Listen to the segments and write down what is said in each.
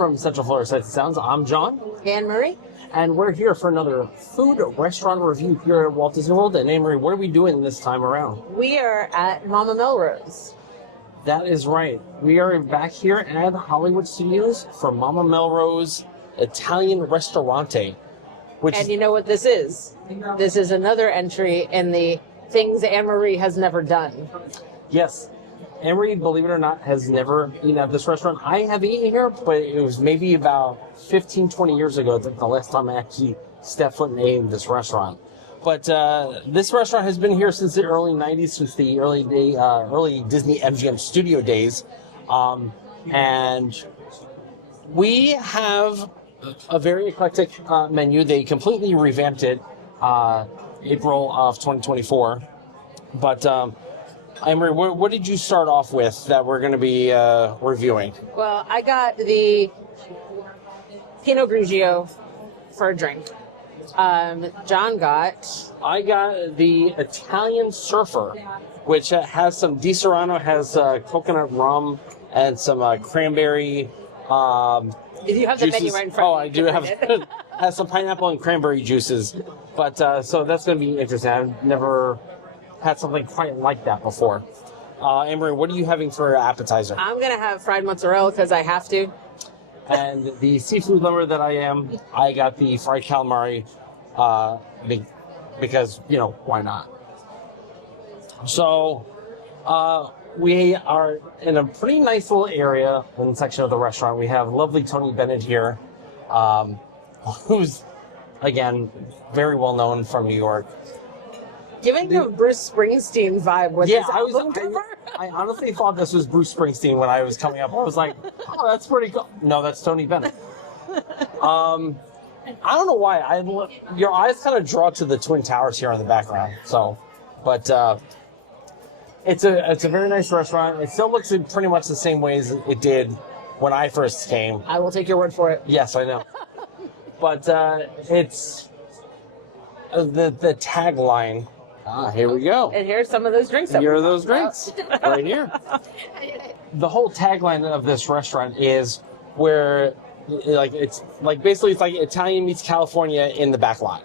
from Central Florida Sights and Sounds. I'm John. Anne-Marie. And we're here for another food restaurant review here at Walt Disney World. And Anne-Marie, what are we doing this time around? We are at Mama Melrose. That is right. We are back here at Hollywood Studios for Mama Melrose Italian Ristorante. And you know what this is? This is another entry in the things Anne-Marie has never done. Yes. Anne-Marie, believe it or not, has never eaten at this restaurant. I have eaten here, but it was maybe about 15, 20 years ago the last time I actually stepped foot and ate in this restaurant. But this restaurant has been here since the early 90s, since the early Disney MGM studio days. And we have a very eclectic menu. They completely revamped it April of 2024. But Anne-Marie, what did you start off with that we're going to be reviewing? Well, I got the Pinot Grigio for a drink. John got... I got the Italian Surfer, which has some Di Serrano, has coconut rum and some cranberry If you have juices. the menu right in front of you. Oh, I do have has some pineapple and cranberry juices. But so that's going to be interesting. I've never had something quite like that before. Anne-Marie, what are you having for appetizer? I'm going to have fried mozzarella because I have to. And the seafood lover that I am, I got the fried calamari because, you know, why not? So we are in a pretty nice little area in the section of the restaurant. We have lovely Tony Bennett here, who's, again, very well known from New York. Giving a Bruce Springsteen vibe with his album cover. I honestly thought this was Bruce Springsteen when I was coming up. I was like, oh, that's pretty cool. No, that's Tony Bennett. I don't know why. Your eyes kind of draw to the Twin Towers here in the background. So, but it's a very nice restaurant. It still looks in pretty much the same way as it did when I first came. I will take your word for it. Yes, I know. But it's the tagline. Here we go. And here's some of those drinks. Here are those drinks right here. The whole tagline of this restaurant is where, it's like Italian meets California in the back lot,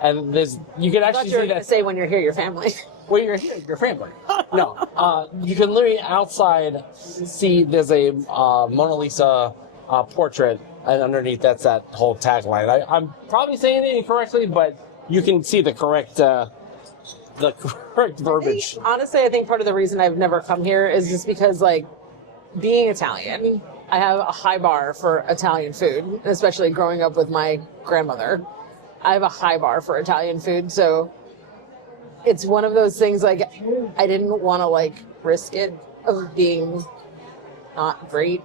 and you can actually see that. Say when you're here, your family. When you're here, your family. No, you can literally outside see there's a Mona Lisa portrait, and underneath that's that whole tagline. I'm probably saying it incorrectly, but you can see the correct. The correct verbiage. Honestly, I think part of the reason I've never come here is just because, being Italian, I have a high bar for Italian food, especially growing up with my grandmother. I have a high bar for Italian food, so it's one of those things, I didn't want to, risk it of being not great.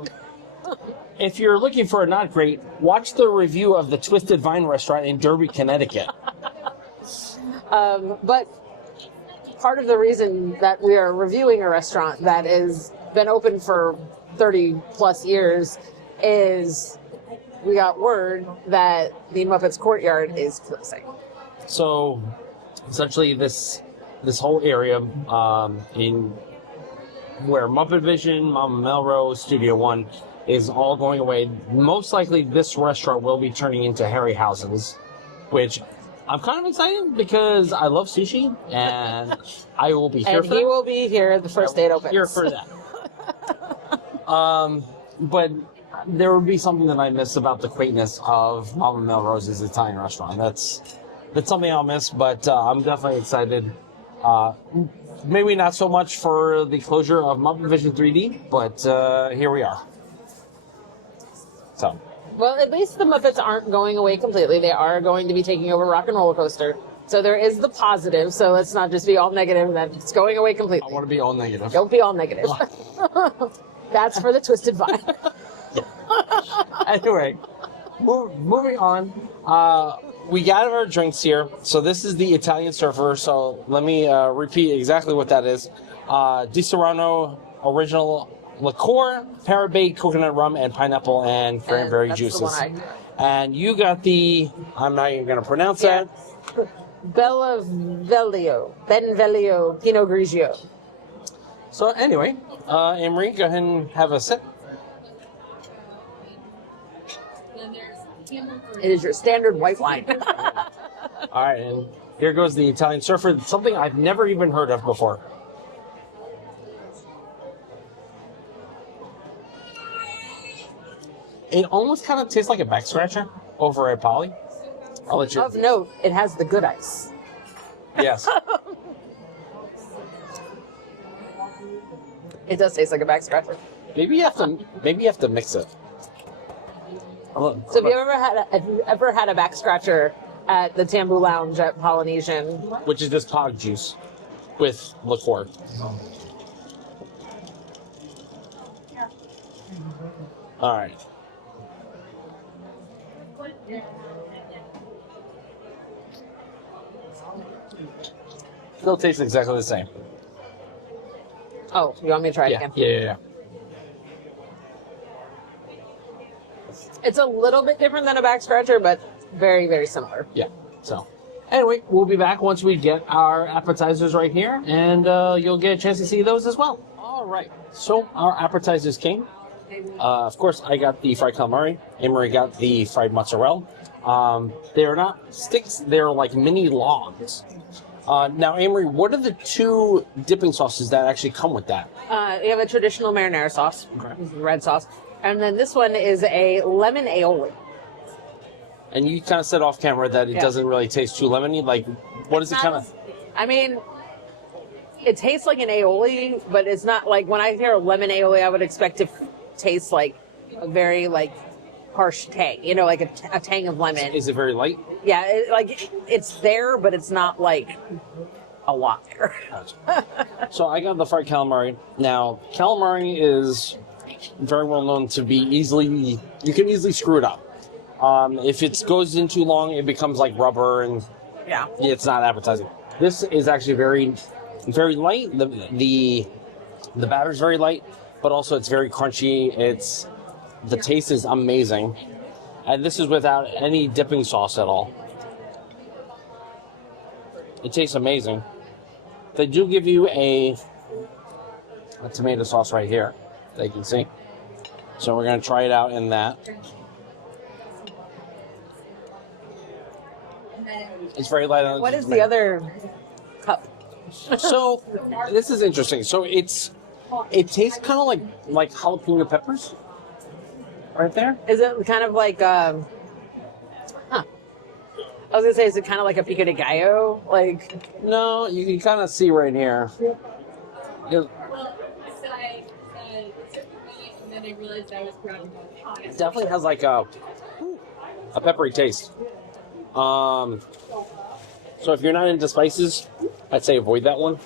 If you're looking for a not great, watch the review of the Twisted Vine restaurant in Derby, Connecticut. But part of the reason that we are reviewing a restaurant that has been open for 30 plus years is we got word that the Muppets Courtyard is closing. So essentially this whole area in where Muppet Vision, Mama Melrose, Studio One is all going away. Most likely this restaurant will be turning into Harryhausen's, which I'm kind of excited because I love sushi, and I will be here and he will be here the first day it opens. Here for that. But there would be something that I miss about the quaintness of Mama Melrose's Italian restaurant. That's something I'll miss, but I'm definitely excited. Maybe not so much for the closure of Muppet Vision 3D, but here we are. So. Well, at least the Muppets aren't going away completely. They are going to be taking over Rock and Roller Coaster. So there is the positive. So let's not just be all negative that it's going away completely. I want to be all negative. Don't be all negative. That's for the Twisted Vine. Anyway, moving on. We got our drinks here. So this is the Italian Surfer. So let me repeat exactly what that is. Di Serrano original liqueur, parabate, coconut rum, and pineapple and cranberry juices. And you got the, I'm not even going to pronounce that. Benvelio Pinot Grigio. So anyway, Anne-Marie, go ahead and have a sip. It is your standard white wine. All right, and here goes the Italian surfer, something I've never even heard of before. It almost kind of tastes like a back scratcher over at Polly. I'll let you. Of note, it has the good ice. Yes. It does taste like a back scratcher. Maybe you have to mix it. So have you ever had a back scratcher at the Tambu Lounge at Polynesian? Which is just pog juice with liqueur. All right. Still tastes exactly the same. Oh, you want me to try it again? Yeah. It's a little bit different than a back scratcher, but very, very similar. Yeah. So, anyway, we'll be back once we get our appetizers right here, and you'll get a chance to see those as well. All right. So, our appetizers came. Of course, I got the fried calamari. Amory got the fried mozzarella. They're not sticks. They're like mini logs. Now, Amory, what are the two dipping sauces that actually come with that? You have a traditional marinara sauce, This is red sauce, and then this one is a lemon aioli. And you kind of said off camera that it doesn't really taste too lemony. Like, what is it kind of? I mean, it tastes like an aioli, but it's not like when I hear a lemon aioli, I would expect it to taste like a very like harsh tang, like a tang of lemon. Is it very light? Yeah, it's there, but it's not like a lot there. So I got the fried calamari. Now, calamari is very well known to be you can easily screw it up. If it goes in too long, it becomes like rubber, and it's not appetizing. This is actually very, very light. The batter is very light, but also it's very crunchy. The taste is amazing, and this is without any dipping sauce at all. It tastes amazing. They do give you a tomato sauce right here that you can see. So we're going to try it out in that. It's very light on. What is the other cup? So this is interesting. So it tastes kind of like jalapeno peppers, right there. Is it kind of like I was gonna say, is it kind of like a pico de gallo? Like, no, you can kind of see right here. It definitely has like a peppery taste. So if you're not into spices, I'd say avoid that one,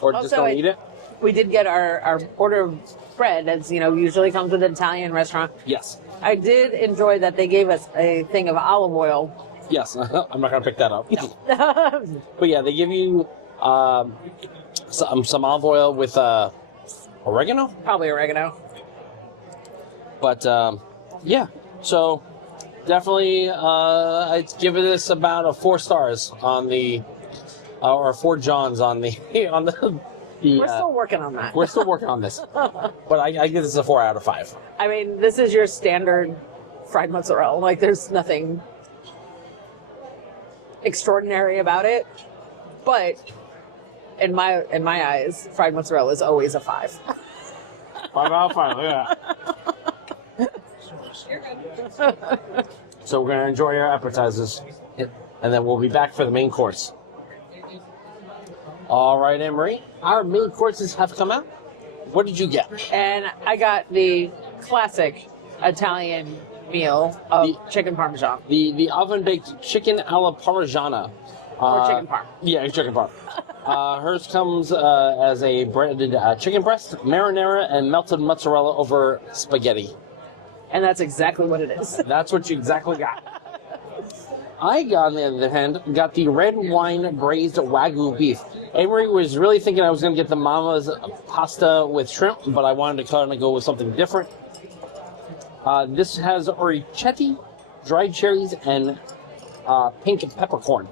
or just don't eat it. We did get our order of bread, as usually comes with an Italian restaurant. Yes. I did enjoy that they gave us a thing of olive oil. Yes, I'm not gonna pick that up. But yeah, they give you some olive oil with oregano. Probably oregano. But yeah, so definitely I'd give this about a 4 stars on the or 4 Johns on the We're still working on that. We're still working on this, but I give this a 4 out of 5. I mean, this is your standard fried mozzarella. Like, there's nothing extraordinary about it, but in my eyes, fried mozzarella is always a 5. 5 out of 5. Yeah. So we're gonna enjoy our appetizers, and then we'll be back for the main course. All right, Anne-Marie, our main courses have come out. What did you get? And I got the classic Italian meal of chicken parmesan. The oven-baked chicken alla parmigiana. Or chicken parm. Yeah, chicken parm. Hers comes as a breaded chicken breast, marinara, and melted mozzarella over spaghetti. And that's exactly what it is. That's what you exactly got. I, on the other hand, got the red wine braised Wagyu beef. Amory was really thinking I was going to get the Mama's pasta with shrimp, but I wanted to kind of go with something different. This has orecchiette, dried cherries, and pink peppercorn.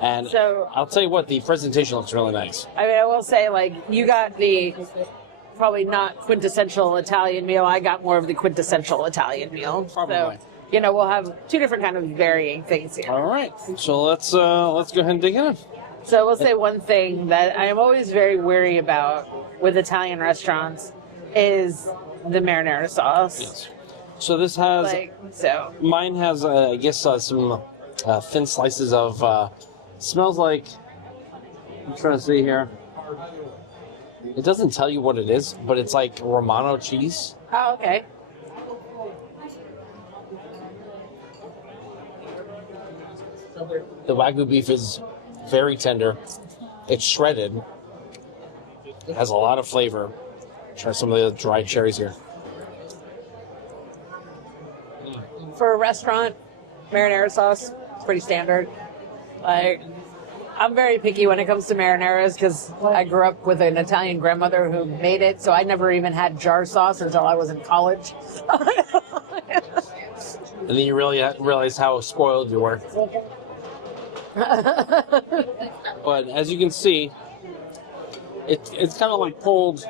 And so, I'll tell you what, the presentation looks really nice. I mean, I will say, like, you got the probably not quintessential Italian meal. I got more of the quintessential Italian meal. Probably. So you know, we'll have two different kind of varying things here. All right. So let's go ahead and dig in. So I will say one thing that I am always very wary about with Italian restaurants is the marinara sauce. Yes. So this has, mine has, I guess, some thin slices of, smells like, I'm trying to see here. It doesn't tell you what it is, but it's like Romano cheese. Oh, okay. The Wagyu beef is very tender. It's shredded. It has a lot of flavor. Try some of the dried cherries here. For a restaurant, marinara sauce, pretty standard. Like, I'm very picky when it comes to marinaras because I grew up with an Italian grandmother who made it, so I never even had jar sauce until I was in college. And then you really realize how spoiled you were. But as you can see, it's kind of like pulled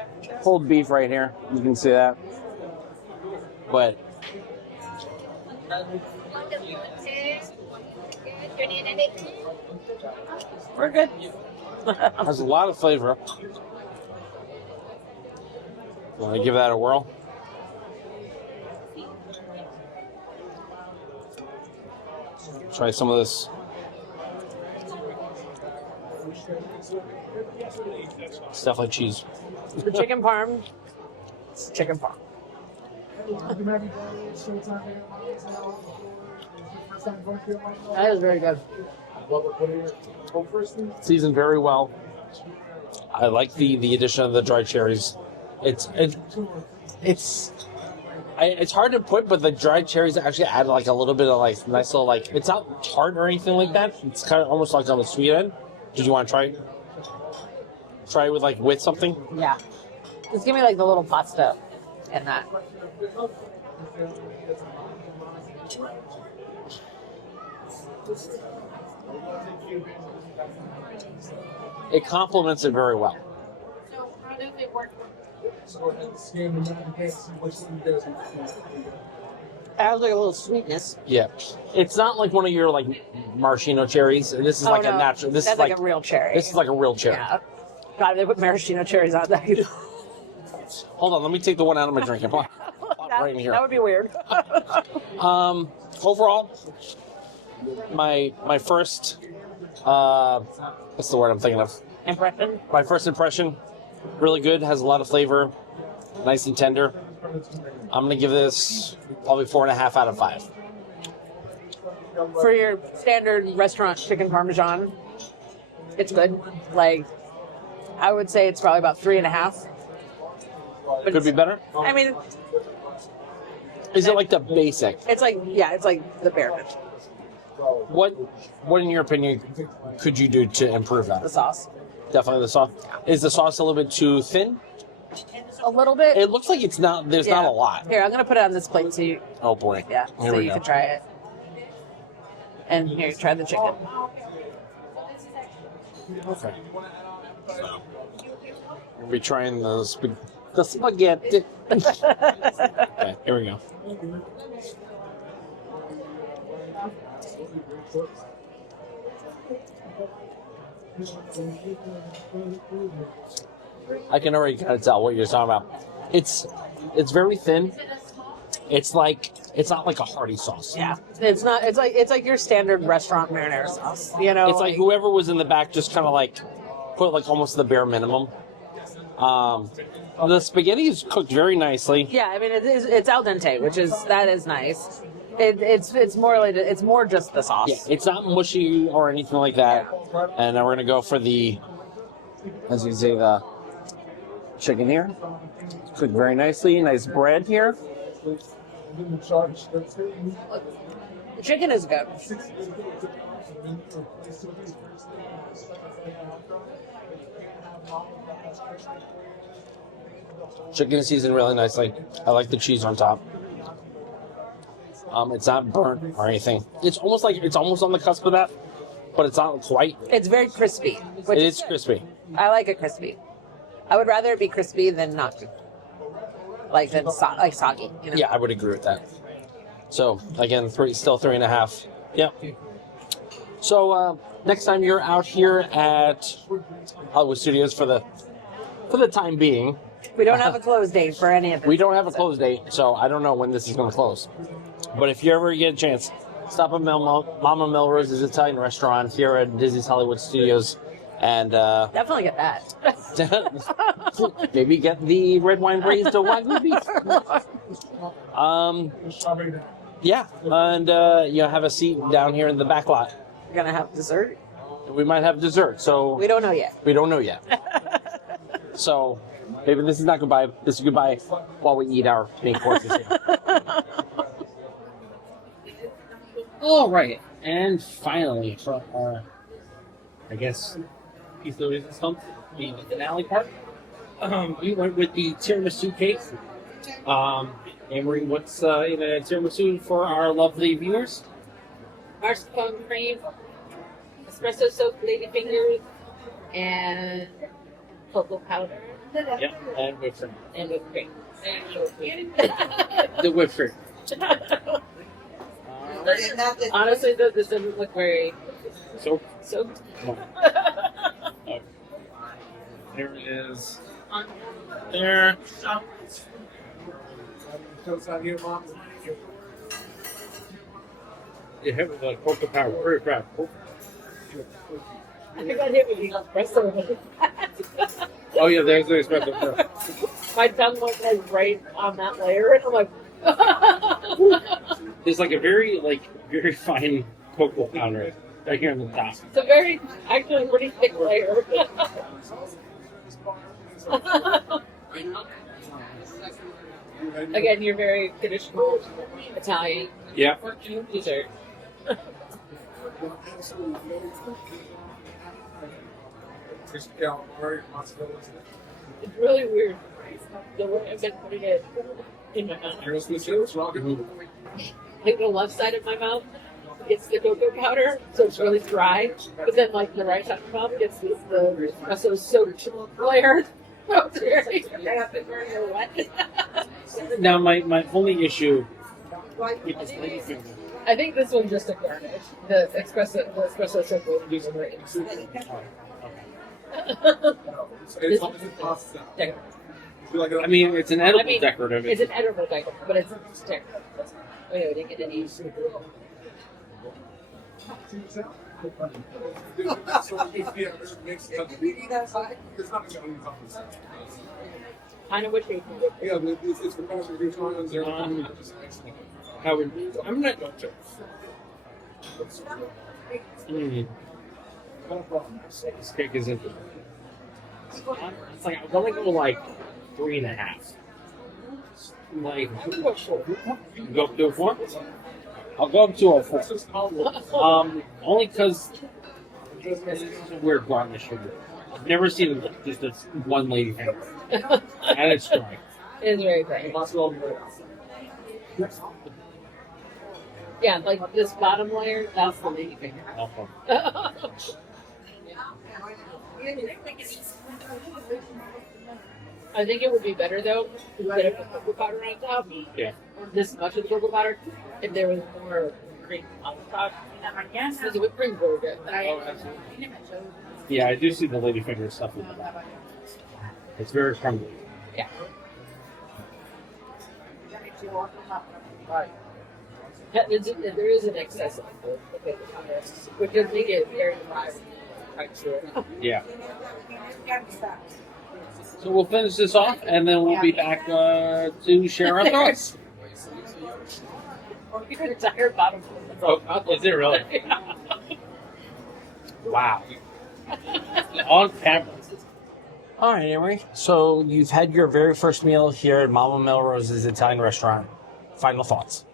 beef right here. You can see that. But we're good. has a lot of flavor. Want to give that a whirl? Try some of this. Stuff like cheese. The chicken parm. It's chicken parm. That is very good. Seasoned very well. I like the addition of the dried cherries. It's hard to put, but the dried cherries actually add like a little bit of like nice little like. It's not tart or anything like that. It's kind of almost like on the sweet end. Did you want to try it? Try it with something? Yeah. Just give me like the little pasta and that. It complements it very well. So how does it work? It has like a little sweetness. Yeah, it's not like one of your like maraschino cherries. This is like a natural. This That's is like a real cherry. This is like a real cherry. Yeah. God, they put maraschino cherries on that. Hold on, let me take the one out of my drink and pop right in here. That would be weird. Overall, my first what's the word I'm thinking of? Impression. My first impression, really good. Has a lot of flavor, nice and tender. I'm gonna give this probably 4.5 out of 5. For your standard restaurant chicken parmesan, it's good. Like, I would say it's probably about 3.5. But Could be better. I mean, Is it like the basic? it's like the bare minimum. What in your opinion could you do to improve The that? sauce. Definitely the sauce. Is the sauce a little bit too thin? A little bit. It looks like it's not. There's not a lot. Here, I'm gonna put it on this plate so you, Oh boy. yeah, Here so we you go. can try it. And here, try the chicken. Okay. We'll be trying the spaghetti. Okay, here we go. I can already kind of tell what you're talking about. It's very thin. It's not like a hearty sauce. Yeah, it's not. It's like your standard restaurant marinara sauce. You know, It's like whoever was in the back just kind of like put like almost the bare minimum. The spaghetti is cooked very nicely. Yeah, I mean it's al dente, which is nice. It's more just the sauce. Yeah, it's not mushy or anything like that. And then we're gonna go for the, as you can see, the chicken here. Cooked very nicely. Nice bread here. The chicken is good. Chicken is seasoned really nicely. I like the cheese on top. It's not burnt or anything. It's almost on the cusp of that, but it's not quite. It's very crispy. Which It is crispy. I like it crispy. I would rather it be crispy than not, like soggy. You know? Yeah, I would agree with that. So again, still 3.5. Yep. So next time you're out here at Hollywood Studios for the time being. We don't have a close date for any of this. We don't have a close date, so I don't know when this is going to close. But if you ever get a chance, stop at Mama Melrose's Italian restaurant here at Disney's Hollywood Studios, and Definitely get that. maybe get the red wine braised wagyu beef. Yeah, and have a seat down here in the back lot. We're going to have dessert? We might have dessert, so We don't know yet. we don't know yet. So maybe this is not goodbye. This is goodbye while we eat our main courses here. All right, and finally for our, I guess, piece of resistance, the finale part, we went with the tiramisu cake. Amory, what's in a tiramisu for our lovely viewers? Mascarpone cream, espresso soaked ladyfingers, and cocoa powder. Yeah, and whipped cream. And whipped cream. The whipped cream. Honestly, though, this doesn't look very So soaked. there it is. There. You have the cocoa powder. Very proud. I think I hit with the espresso. Oh yeah, there's the espresso. My tongue was like right on that layer, and I'm like, There's like a very fine cocoa powder right here on the top. it's a very, actually, pretty thick layer. Again, you're very traditional Italian Yeah. dessert. It's really weird the way I've been putting it in my mouth. Like the left side of my mouth gets the cocoa powder, so it's really dry. But then, like the right side of my mouth gets the espresso soaked layer. So it's very wet. Now my only issue with this ladyfinger. I think this one's just a garnish. The espresso soaked ladyfinger. I mean, it's an edible decorative. It's an edible decorative, but it's decorative. Oh yeah, we didn't get any. Kind of wish we could. Yeah, but it's the kind of returns there. How would I'm not. This cake is interesting. It's like I'll only go like 3.5. Like go up to a 4. I'll go up to a 4. Only because it's a weird garnish. I've never seen just this one lady finger, and it's dry. It's very great. Yeah, like this bottom layer, that's the ladyfinger. I think it would be better though, instead of cocoa powder on top. Yeah. This much of the cocoa powder, if there was more cream on the top. Because the whipped cream's really good. Yeah, I do see the ladyfinger stuff in the back. It's very crumbly. Yeah. There is an excess of the cocoa powder, which does make it very dry. Yeah. So we'll finish this off, and then we'll be back to share our thoughts. Your entire bottom. Oh, is it really? Wow. On camera. All right, anyway. So you've had your very first meal here at Mama Melrose's Italian restaurant. Final thoughts?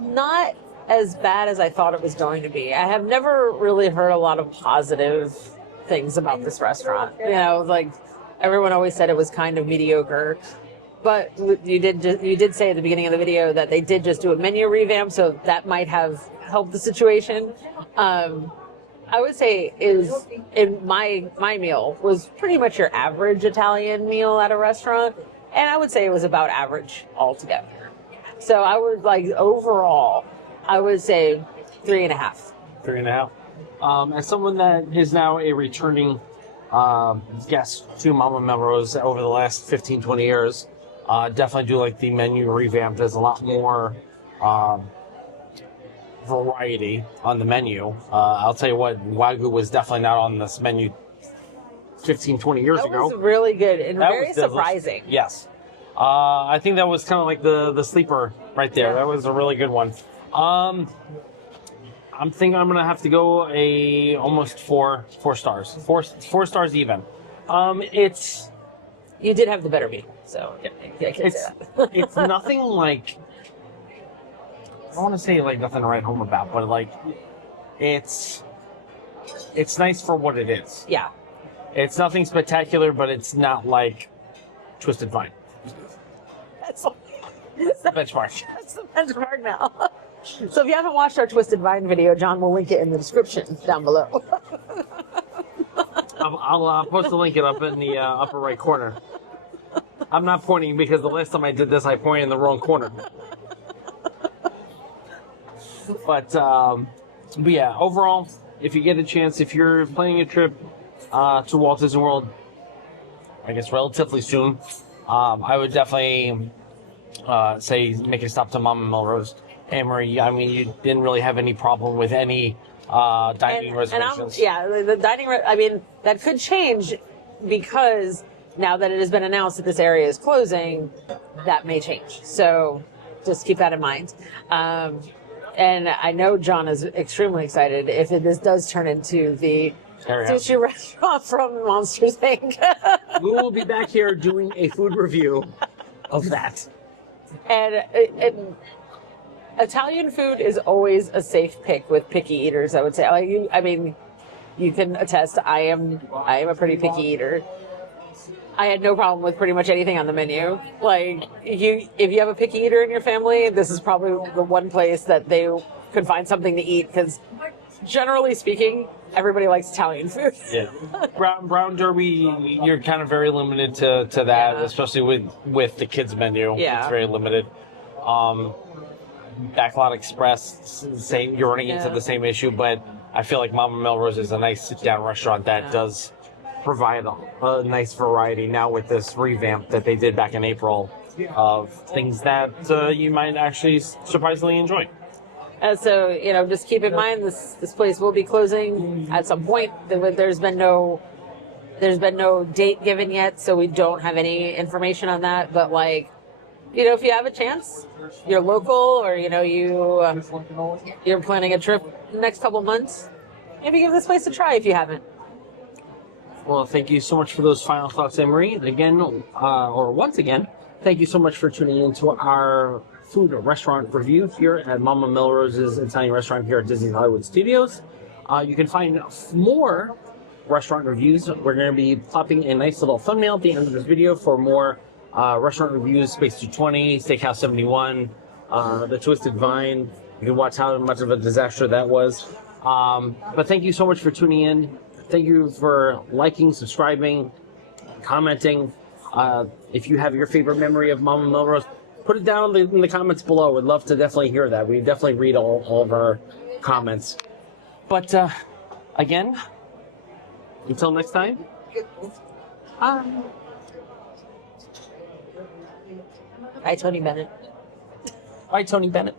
Not as bad as I thought it was going to be. I have never really heard a lot of positive things about this restaurant. You know, like everyone always said it was kind of mediocre. But you did say at the beginning of the video that they did just do a menu revamp, so that might have helped the situation. I would say my meal was pretty much your average Italian meal at a restaurant, and I would say it was about average altogether. So I would like overall, I would say 3.5. 3.5. As someone that is now a returning guest to Mama Melrose over the last 15, 20 years, definitely do like the menu revamp. There's a lot more variety on the menu. I'll tell you what, Wagyu was definitely not on this menu 15, 20 years That ago. was really good and That very was delicious. surprising. Yes. I think that was kind of like the sleeper right there. Yeah. That was a really good one. I'm thinking I'm gonna have to go almost four stars. Four stars even. It's You did have the better meat, so I can't say that. it's nothing like, I don't want to say like nothing to write home about, but like it's nice for what it is. Yeah. It's nothing spectacular, but it's not like Twisted Vine. That's The benchmark. That's the benchmark now. So if you haven't watched our Twisted Vine video, John will link it in the description down below. I'll post a link it up in the upper right corner. I'm not pointing because the last time I did this, I pointed in the wrong corner. But yeah, overall, if you get a chance, if you're planning a trip to Walt Disney World, I guess relatively soon, I would definitely say make a stop to Mama Melrose. Amory, I mean, you didn't really have any problem with any dining reservations. The dining. I mean, that could change because now that it has been announced that this area is closing, that may change. So just keep that in mind. And I know John is extremely excited if this does turn into the sushi restaurant from Monsters Inc. We will be back here doing a food review of that. And Italian food is always a safe pick with picky eaters, I would say. You can attest. I am a pretty picky eater. I had no problem with pretty much anything on the menu. Like, if you have a picky eater in your family, this is probably the one place that they could find something to eat, because generally speaking, everybody likes Italian food. Yeah. Brown Derby, you're kind of very limited to that, Yeah. especially with the kids menu. Yeah. It's very limited. Backlot Express, same. You're running into the same issue, but I feel like Mama Melrose is a nice sit-down restaurant that does provide a nice variety now with this revamp that they did back in April of things that you might actually surprisingly enjoy. So, just keep in mind this place will be closing at some point. There's been no date given yet, so we don't have any information on that. But if you have a chance, you're local, or you're planning a trip the next couple months, maybe give this place a try if you haven't. Well, thank you so much for those final thoughts, Emery. Once again, thank you so much for tuning into our food restaurant review here at Mama Melrose's Italian restaurant here at Disney Hollywood Studios. You can find more restaurant reviews. We're going to be popping a nice little thumbnail at the end of this video for more restaurant reviews, Space 220, Steakhouse 71, the Twisted Vine. You can watch how much of a disaster that was. But thank you so much for tuning in. Thank you for liking, subscribing, commenting. If you have your favorite memory of Mama Melrose, put it down in the comments below. We'd love to definitely hear that. We definitely read all of our comments. But again, until next time. Hi, Tony Bennett. Bye, Tony Bennett.